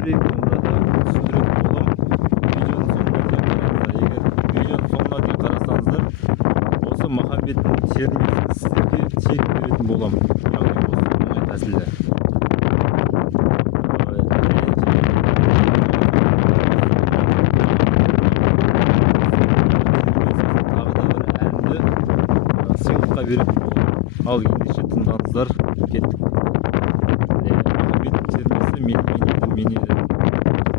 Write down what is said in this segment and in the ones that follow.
бір-екі томдада түсіндіретін болам. Видеоның соңына дейін қарасаңыздар, осы Махамбеттің термесін сіздерге тегін беретін болам. Яғни осы оңай тәсілді. Сыйлыққа беретін болам. Ал ендеше тыңдаңыздар, кеттік. Махамбеттің термесі мен еді.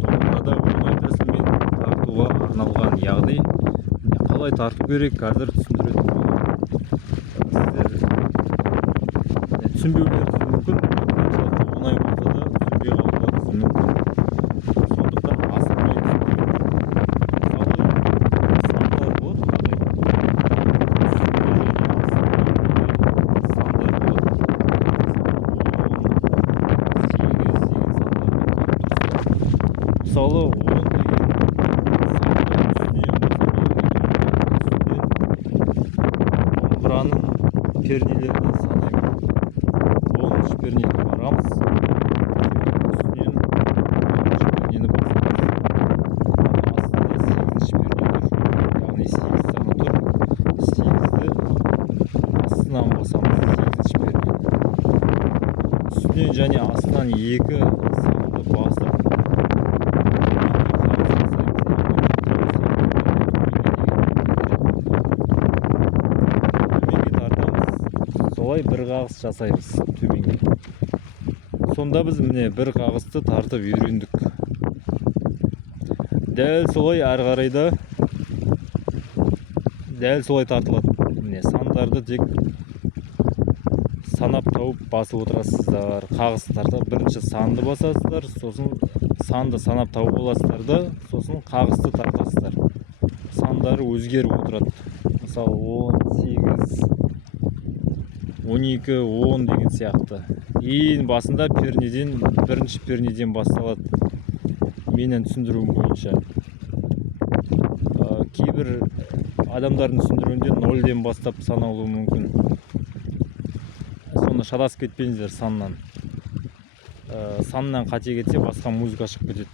Томда оңай тәсілмен тартуға арналған, яғни қалай тарту керек қазір түсіндіретін болам. Сіздер түсінбеулеріңіз мүмкін, қаншалықты оңай болса да түсінбей қалуларыңыз мүмкін. Сондықтан асықпай түсіндірейін. Мысалы, сандар болады, мысалы 10 деген домбыраның пернелерінен санаймын. 10-шы пернеге барамыз. Үстінен 10-шы пернені басамыз. Астында 8-шы перне тұр. Яғни 8 саны тұр. 8-ді астынан басамыз. 8-шы пернені. Үстінен және астынан 2 санды басып солай бір қағыс жасаймыз төменге. Сонда біз міне бір қағысты тартып үйрендік. Дәл солай әрі қарайда дәл солай тартылады. Міне сандарды тек санап тауып басып отырасыздар. Қағыстарда бірінші санды басасыздар, сосын санды санап тауып аласыздар да, сосын қағысты тартасыздар. Сандары өзгеріп отырады. Мысалы 18, 12, 10 деген сияқты. Ең басында бірінші пернеден басталады. Менің түсіндіруім бойынша. Кейбір адамдардың түсіндіруінде 0-ден бастап саналуы мүмкін. Соны шатасып кетпеңіздер саннан. Саннан қате кетсе басқа музыка шығып кетеді.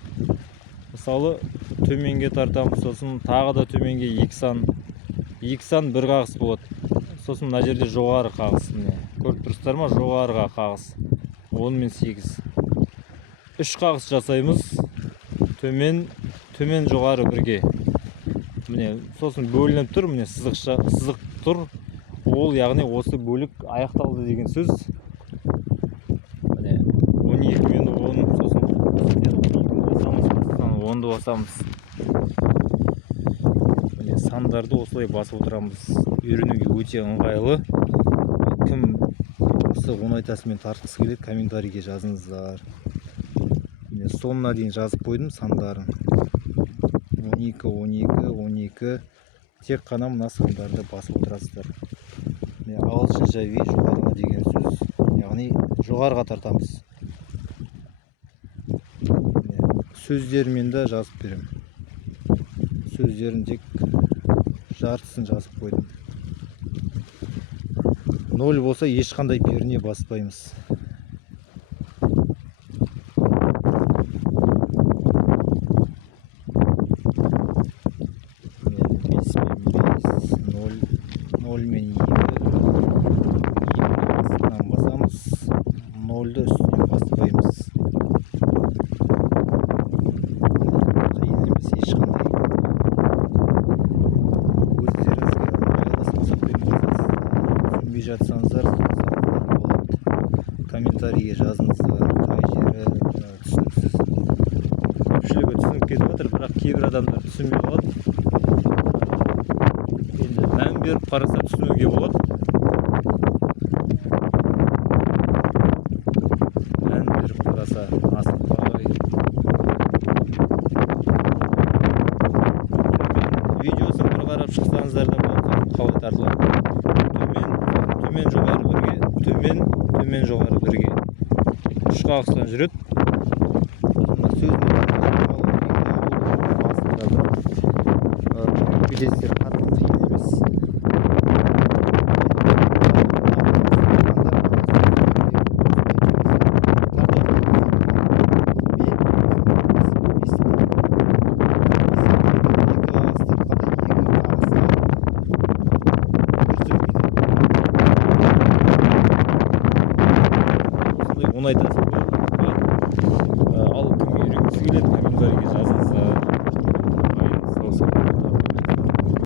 Мысалы, төменге тартамыз, сосын тағы да төменге 2 сан. 2 сан бір қағыс болады. Сосын мына жерде жоғары қағыс. Көріп тұрсыздар ма? Жоғарыға қағыс. 10 мен 8. 3 қағыс жасаймыз. Төмен жоғары бірге. Міне, сосын бөлініп тұр. Міне сызық тұр. Ол яғни осы бөлік аяқталды деген сөз. Міне 12 мен 10, сосын 10-ды басамыз. Міне сандарды осылай басып отырамыз. Үйренуге өте ыңғайлы. Кім осы оңай тәсілмен тартқысы келеді, комментарийге жазыңыздар. Міне соңына дейін жазып қойдым сандарын. 12, 12, 12. Тек қана мына сандарды басып отырасыздар. Ағылшынша ви жоғарыға деген сөз. Яғни жоғарыға тартамыз. Сөздермен де жазып берем. Сөздерін тек жартысын жазып қойдым. 0 болса ешқандай перне баспаймыз. Жатсаңыздар комментарийге жазыңыздар, қай жері түсініксіз. Көпшілігі түсініп кетіп жатыр, бірақ кейбір адамдар түсінбей қалады. Енді мән беріп қараса түсінуге болады. Мән беріп қараса асықпай. Видеосын бір қарап шықсаңыздар да болады, қалай тартылады. Төмен жоғары бірге, төмен жоғары бірге. 3 қағыстан жүреді. Сөзіне қатты қиын емес. ұнайтасың ба? Ал кім үйренгісі келеді, комментарийге жазыңыздар.